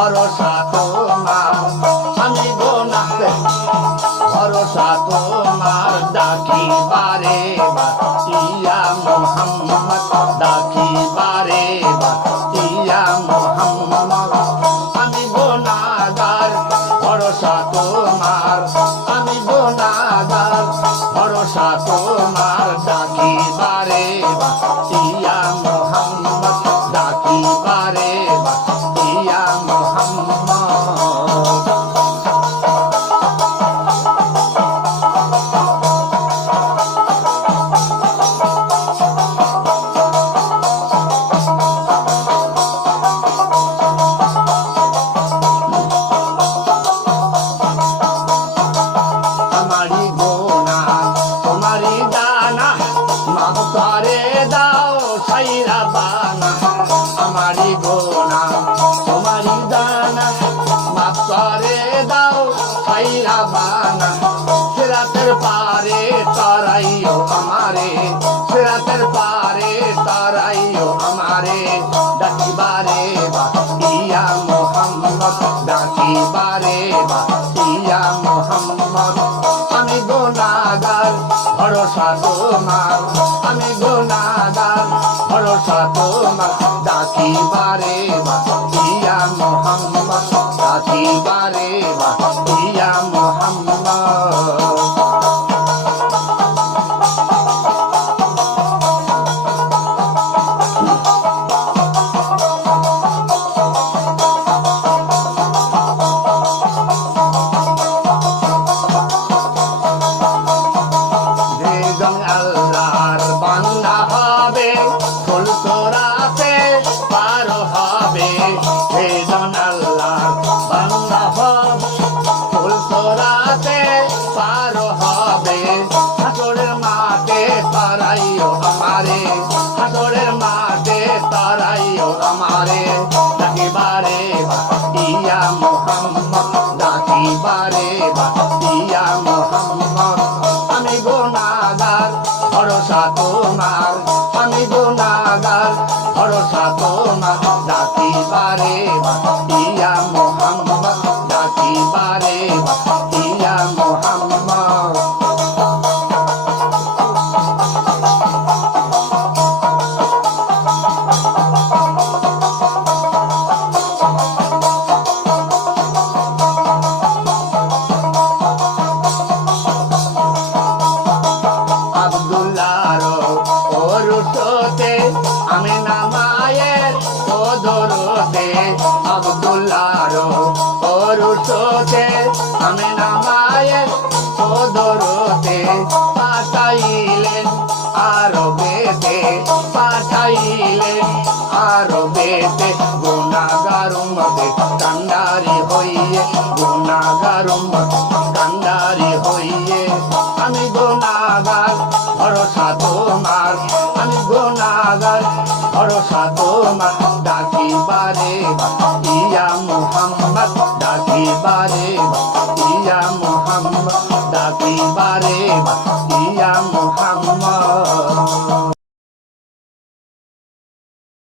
ভরসা তোমার, আমি বোনাতে। ভরসা তোমার ডাকি বারে বাতিয়া মোহাম্মদ ডাকি বারে বাতিয়া মোহাম্মদ। আমি বোনাগার ভরসা তোমার। আমি বোনাগার ভরসা তোমার ডাকি বারে বানা সিরাতের পারে তারাইও আমারে, সিরাতের পারে তারাইও আমারে। ডাকিবারে বা ইয়া মোহাম্মদ, ডাকিবারে বা ইয়া মোহাম্মদ। আমি গোনাগার, ভরসা তোমার। আমি গোনাগার, ভরসা তোমার homem. তোমার আমি গোনাগার ভরসা তোমার জাতি বা ইয়া today. ಮಾರೇ